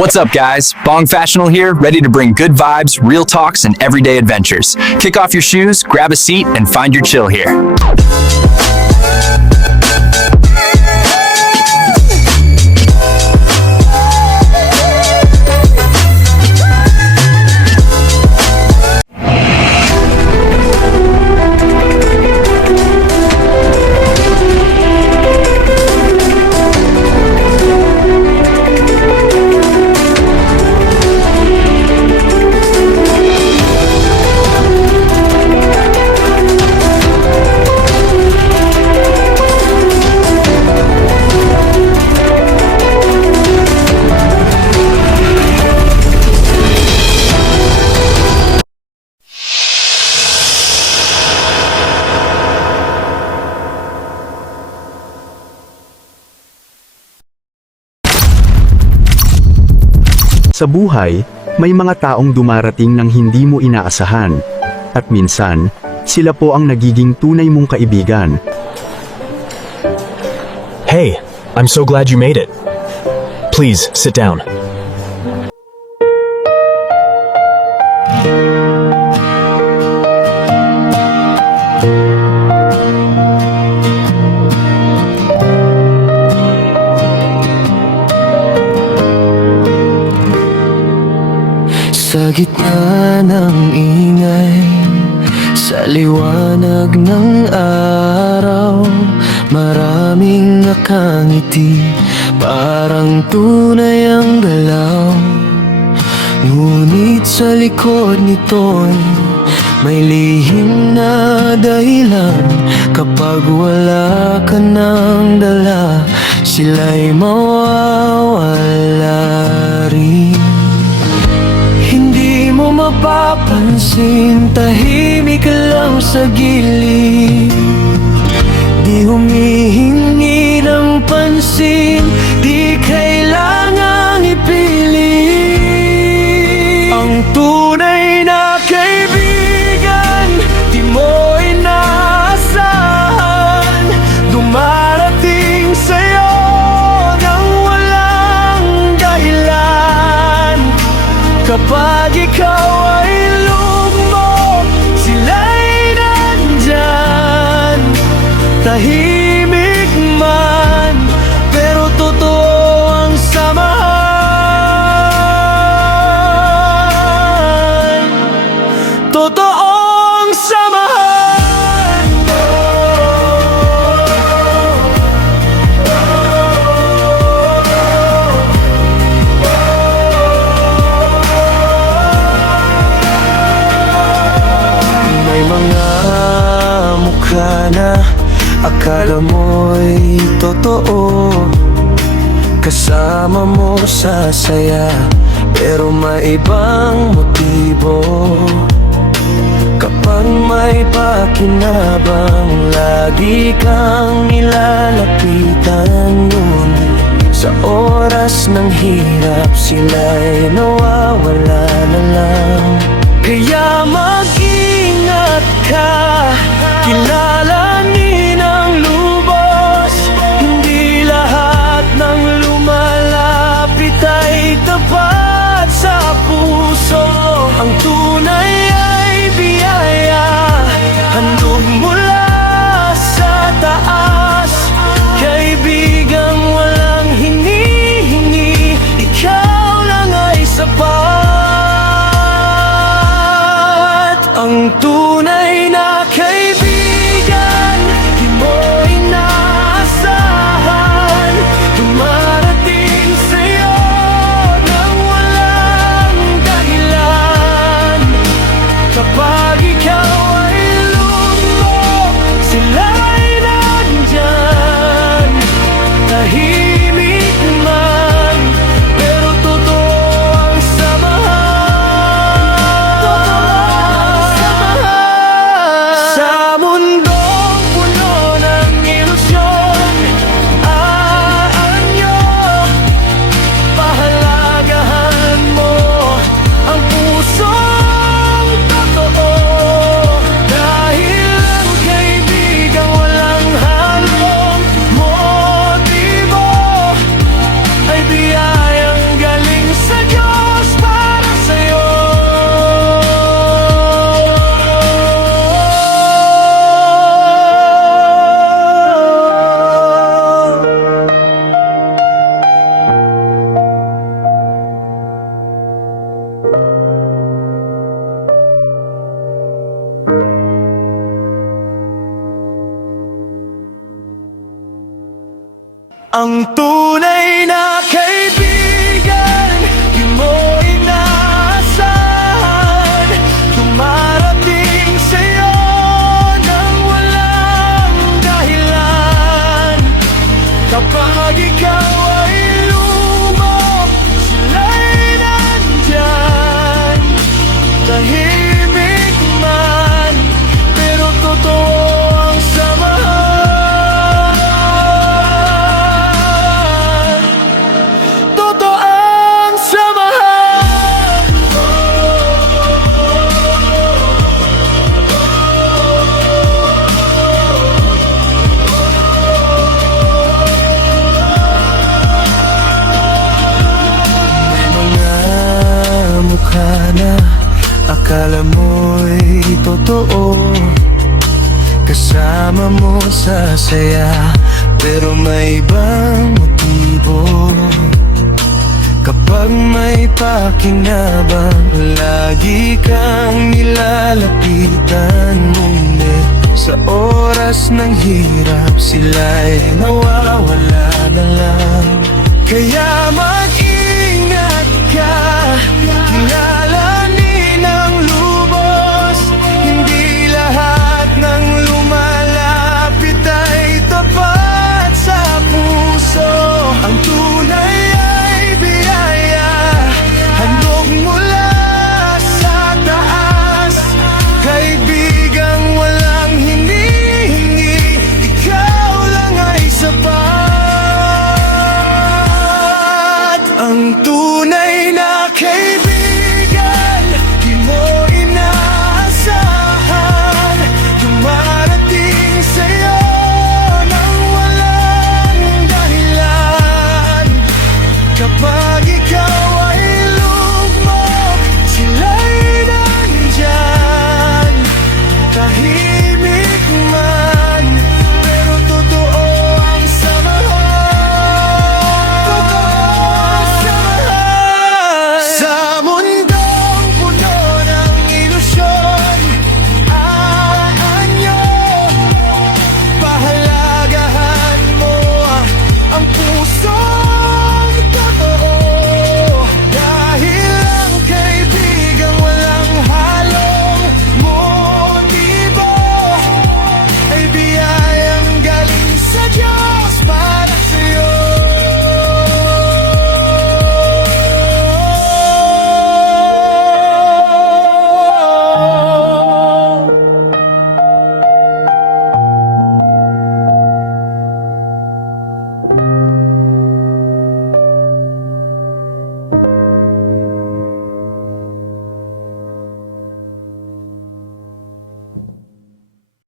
What's up, guys? Bong Fashional here, ready to bring good vibes, real talks, and everyday adventures. Kick off your shoes, grab a seat, and find your chill here. Sa buhay, may mga taong dumarating ng hindi mo inaasahan. At minsan, sila po ang nagiging tunay mong kaibigan. Hey, I'm so glad you made it. Please, sit down. Sa gitna ng ingay, sa liwanag ng araw, maraming nakangiti, parang tunay ang galaw. Ngunit sa likod nito'y may lihim na dahilan. Kapag wala ka ng dala, sila'y mawawala rin. Hindi mo mapapansin, tahimik lang sa gilid, di humihingi ng pansin, di kailangang ipilit. Ang tunay na kaibigan, di mo inaasahan, dumarating sa'yo nang walang dahilan. Kapag ikaw ay lugmok, sila'y nandyan. Tahimik man, pero totoo ang samahan. Totoo ang samahan. May mga mukha na akala mo'y totoo, kasama mo sa saya, pero may ibang motibo. Kapag may pakinabang, lagi kang nilalapitan. Ngunit sa oras ng hirap, sila'y nawawala na lang. Kaya mag-ingat ka, kilalanin ang lubos. Hindi lahat ng lumalapit ay tapat sa puso. Ang tunay ay biyaya, handog mula sa taas. Kaibigang walang hinihingi, ikaw lang ay sapat. Ang tunay na kaibigan, di mo inaasahan, dumarating sa'yo nang walang dahilan. Ang tunay na kaibigan, di mo inaasahan. Dumarating sa'yo nang walang dahilan. Kapag ikaw ay lumot, sila'y nandyan. Tahimik man, pero totoo ang samahan. Totoo ang samahan. May mga mukha na akala mo'y totoo, kasama mo sa saya, pero may ibang motibo. Kapag may pakinabang, lagi kang nilalapitan. Ngunit sa oras ng hirap, sila'y nawawala na lang. Kaya